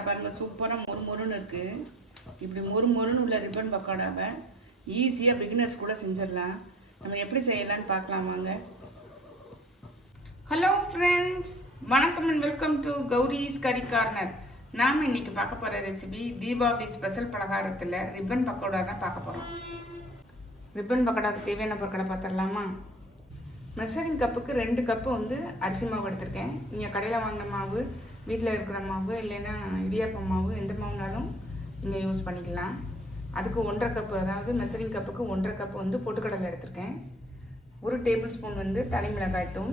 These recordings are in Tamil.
பக்கோடா பாருங்கள், சூப்பராக மொறு மொறுன்னு இருக்குது. இப்படி மொறு மொறுன்னு உள்ள ரிப்பன் பக்கோடாவை ஈஸியாக பிகினர்ஸ் கூட செஞ்சிடலாம். நம்ம எப்படி செய்யலான்னு பார்க்கலாம் வாங்க. ஹலோ ஃப்ரெண்ட்ஸ், வணக்கம் and welcome to Gowri's curry corner. நாம் இன்னைக்கு பார்க்க போகிற ரெசிபி தீபாவளி ஸ்பெஷல் பலகாரத்தில் ரிப்பன் பக்கோடா தான் பார்க்க போகிறோம். ரிப்பன் பக்கோடாவுக்கு தேவையான பொருட்களை பார்த்துடலாமா? மெஷரிங் கப்புக்கு 2 கப்பு அரிசி மாவு எடுத்திருக்கேன். நீங்கள் கடையில் வாங்கின மாவு, வீட்டில் இருக்கிற மாவு, இல்லைன்னா இடியாப்பம் மாவு, எந்த மாவுனாலும் நீங்கள் யூஸ் பண்ணிக்கலாம். அதுக்கு 1.5 கப்பு, அதாவது மெஷரிங் கப்புக்கு 1.5 கப்பு பொட்டுக்கடலை எடுத்திருக்கேன். 1 டேபிள் ஸ்பூன் தனி மிளகாய் தூள்,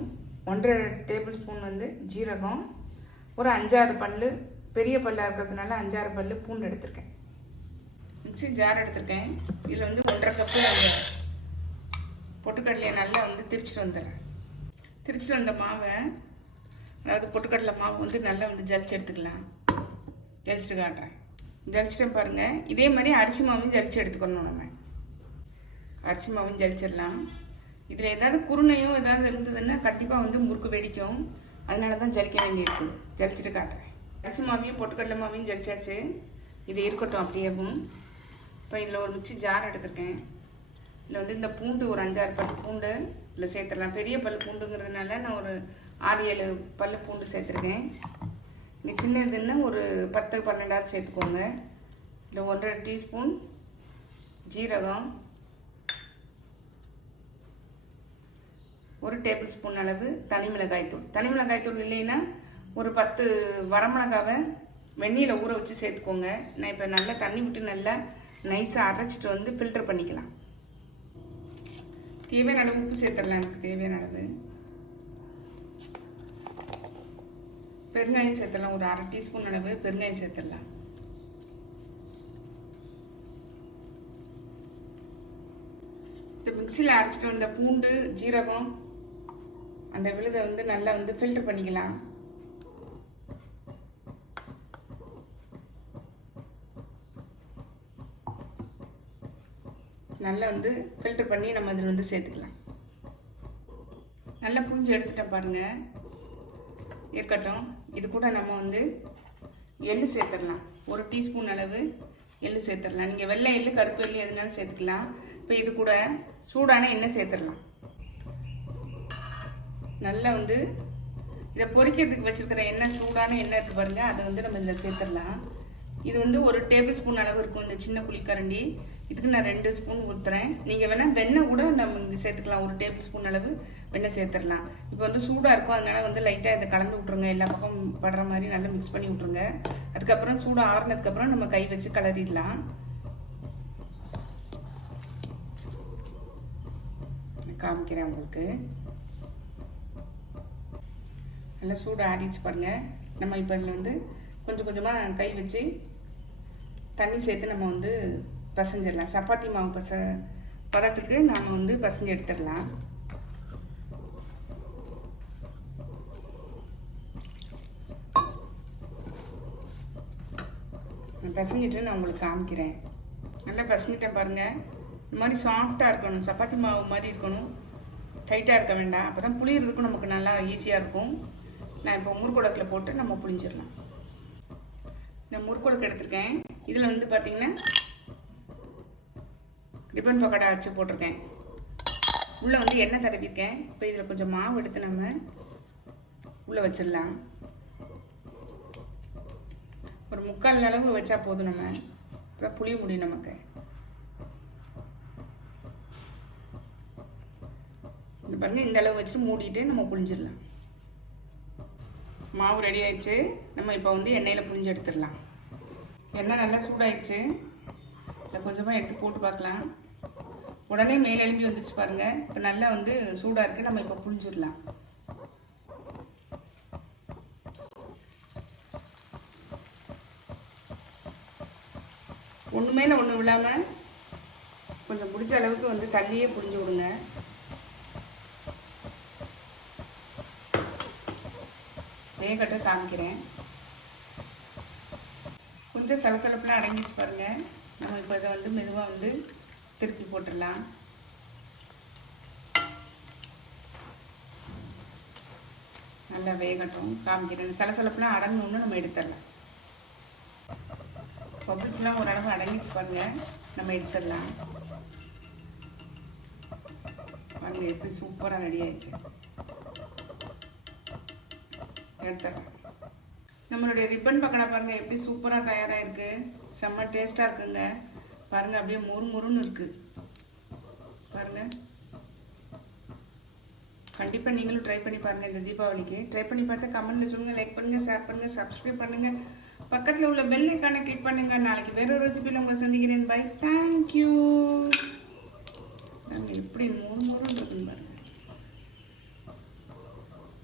1.5 டேபிள் ஸ்பூன் ஜீரகம், ஒரு 5-6 பல், பெரிய பல்லாக இருக்கிறதுனால 5-6 பல் பூண்டு எடுத்திருக்கேன். மிக்ஸி ஜார் எடுத்திருக்கேன். இதில் 1.5 கப்பு அந்த பொட்டுக்கடலையை நல்லா திரிச்சிட்டு வந்துடுறேன். திரிச்சிட்டு வந்த மாவை, அதாவது பொட்டுக்கடலை மாவு நல்லா ஜலிச்சு எடுத்துக்கலாம். ஜலிச்சுட்டு காட்டுறேன். ஜலிச்சிட்டேன் பாருங்கள். இதே மாதிரி அரிசி மாவையும் ஜலிச்சு எடுத்துக்கணும். நம்ம அரிசி மாவையும் ஜலிச்சிடலாம். இதில் ஏதாவது குருணையும் ஏதாவது இருந்ததுன்னா கண்டிப்பாக முறுக்கு வெடிக்கும். அதனால தான் ஜலிக்க வேண்டியிருக்கு. ஜலிச்சுட்டு காட்டுறேன். அரிசி மாவையும் பொட்டுக்கடலை மாவையும் ஜலிச்சாச்சு. இது இருக்கட்டும் அப்படியேவும். இப்போ இதில் ஒரு மிக்ஸி ஜார் எடுத்திருக்கேன். இதில் இந்த பூண்டு ஒரு 5-6 பல் பூண்டு இதில் சேர்த்துடலாம். பெரிய பல் பூண்டுங்கிறதுனால நான் ஒரு 6-7 பல் பூண்டு சேர்த்துருக்கேன். இங்கே சின்னதுன்னா ஒரு 10-12 சேர்த்துக்கோங்க. இதில் 1.5 டீஸ்பூன் ஜீரகம், 1 டேபிள் ஸ்பூன் அளவு தனி மிளகாய்த்தூள். தனி மிளகாய்த்தூள் இல்லைன்னா ஒரு 10 வரமிளகாவை வெந்நீரில் ஊற வச்சு சேர்த்துக்கோங்க. நான் இப்போ நல்லா தண்ணி விட்டு நல்லா நைஸாக அரைச்சிட்டு ஃபில்டர் பண்ணிக்கலாம். தேவையான அளவு உப்பு சேர்த்துடலாம். எனக்கு தேவையான அளவு பெருங்காயம் சேர்த்துடலாம். ஒரு 1/2 டீஸ்பூன் அளவு பெருங்காயம் சேர்த்துடலாம். இந்த மிக்சியில் அரைச்சிட்டு வந்த பூண்டு, ஜீரகம், அந்த விழுதை நல்லா ஃபில்டர் பண்ணிக்கலாம். நல்லா ஃபில்டர் பண்ணி நம்ம இதில் சேர்த்துக்கலாம். நல்லா புழிஞ்சு எடுத்துட்டேன் பாருங்கள். இருக்கட்டும். இது கூட நம்ம எள்ளு சேர்த்துடலாம். 1 டீஸ்பூன் அளவு எள்ளு சேர்த்துடலாம். நீங்கள் வெள்ளை எள்ளு, கருப்பு எள்ளு எதுனாலும் சேர்த்துக்கலாம். இப்போ இது கூட சூடான எண்ணெய் சேர்த்துடலாம். நல்லா இதை பொரிக்கிறதுக்கு வச்சுருக்கிற எண்ணெய், சூடான எண்ணெய் இருக்குது பாருங்கள், அதை நம்ம இதில் சேர்த்துடலாம். இது 1 டேபிள் ஸ்பூன் அளவு இருக்கும். இந்த சின்ன குழிக்கரண்டி இதுக்கு நான் 2 ஸ்பூன் ஊற்றுறேன். நீங்கள் வேணால் வெண்ணெய் கூட நம்ம இங்கே சேர்த்துக்கலாம். 1 டேபிள் ஸ்பூன் அளவு வெண்ணெய் சேர்த்துடலாம். இப்போ சூடாக இருக்கும், அதனால் லைட்டாக இதை கலந்து விட்ருங்க. எல்லா பக்கம் படுற மாதிரி நல்லா மிக்ஸ் பண்ணி விட்ருங்க. அதுக்கப்புறம் சூடு ஆறுனதுக்கப்புறம் நம்ம கை வச்சு கிளறிடலாம். காமிக்கிறேன் உங்களுக்கு. நல்லா சூடு ஆறிச்சு பாருங்கள். நம்ம இப்போ இதில் கொஞ்சம் கொஞ்சமாக கை வச்சு தண்ணி சேர்த்து நம்ம பசஞ்சிடலாம். சப்பாத்தி மாவு பதத்துக்கு நாம் பசஞ்சு எடுத்துடலாம். பசஞ்சிட்டு நான் உங்களுக்கு காமிக்கிறேன். நல்லா பசஞ்சிட்டேன் பாருங்கள். இந்த மாதிரி சாஃப்டாக இருக்கணும். சப்பாத்தி மாவு மாதிரி இருக்கணும். டைட்டாக இருக்க வேண்டாம். அப்போ தான் புளியறதுக்கும் நமக்கு நல்லா ஈஸியாக இருக்கும். நான் இப்போ முறுக்குழக்கில் போட்டு நம்ம புளிஞ்சிடலாம். நான் முறுக்குழக்கு எடுத்திருக்கேன். இதில் பார்த்திங்கன்னா ரிப்பன் பக்கோடா வச்சு போட்டிருக்கேன். உள்ளே எண்ணெய் தடவிருக்கேன். இப்போ இதில் கொஞ்சம் மாவு எடுத்து நம்ம உள்ளே வச்சிடலாம். ஒரு 3/4 அளவு வச்சா போதும். நம்ம அப்புறம் புளிய முடியும் நமக்கு. இந்த பாருங்க, இந்த அளவு வச்சு மூடிட்டு நம்ம புளிஞ்சிடலாம். மாவு ரெடி ஆயிடுச்சு. நம்ம இப்போ எண்ணெயில் புளிஞ்சு எடுத்துடலாம். எண்ணெய் நல்லா சூடாயிடுச்சு. இதை கொஞ்சமாக எடுத்து போட்டு பார்க்கலாம். உடனே மேல் எழும்பி வந்துச்சு பாருங்கள். இப்போ நல்லா சூடாக இருக்குது. நம்ம இப்போ புளிஞ்சிடலாம். ஒன்று மேலே ஒன்று விழாமல் கொஞ்சம் பிடிச்ச அளவுக்கு தள்ளியே புளிஞ்சு விடுங்க. வேகட்ட காமிக்கிறேன். கொஞ்சம் சலசலப்புலாம் அடங்கிச்சு பாருங்கள். நம்ம இப்போ இதை மெதுவாக திருப்பி போட்டுடலாம். நல்லா வேகட்டும். காமிக்கிறேன். சலசலப்புலாம் அடங்கணுன்னு நம்ம எடுத்துடலாம். பபிள்ஸ்லாம் ஓரளவு அடங்கிச்சு பாருங்க. நம்ம எடுத்துடலாம். பாருங்க எப்படி சூப்பராக ரெடி ஆயிடுச்சு. எடுத்துடலாம். நம்மளுடைய ரிப்பன் பக்கோடா பாருங்க எப்படி சூப்பராக தயாராகிருக்கு. செம்ம டேஸ்ட்டாக இருக்குங்க. பாருங்க அப்படியே முறுமுறுன்னு இருக்கு பாருங்க. கண்டிப்பாக நீங்களும் ட்ரை பண்ணி பாருங்கள். இந்த தீபாவளிக்கு ட்ரை பண்ணி பார்த்தா கமெண்ட்டில் சொல்லுங்கள். லைக் பண்ணுங்கள், ஷேர் பண்ணுங்கள், சப்ஸ்கிரைப் பண்ணுங்கள். பக்கத்தில் உள்ள பெல் ஐக்கானை கிளிக் பண்ணுங்கள். நாளைக்கு வேற ஒரு ரெசிபியில் உங்களை சந்திக்கிறேன். பை. தேங்க்யூ. நாங்கள் எப்படி முறுமுறுன்னு இருக்குங்க.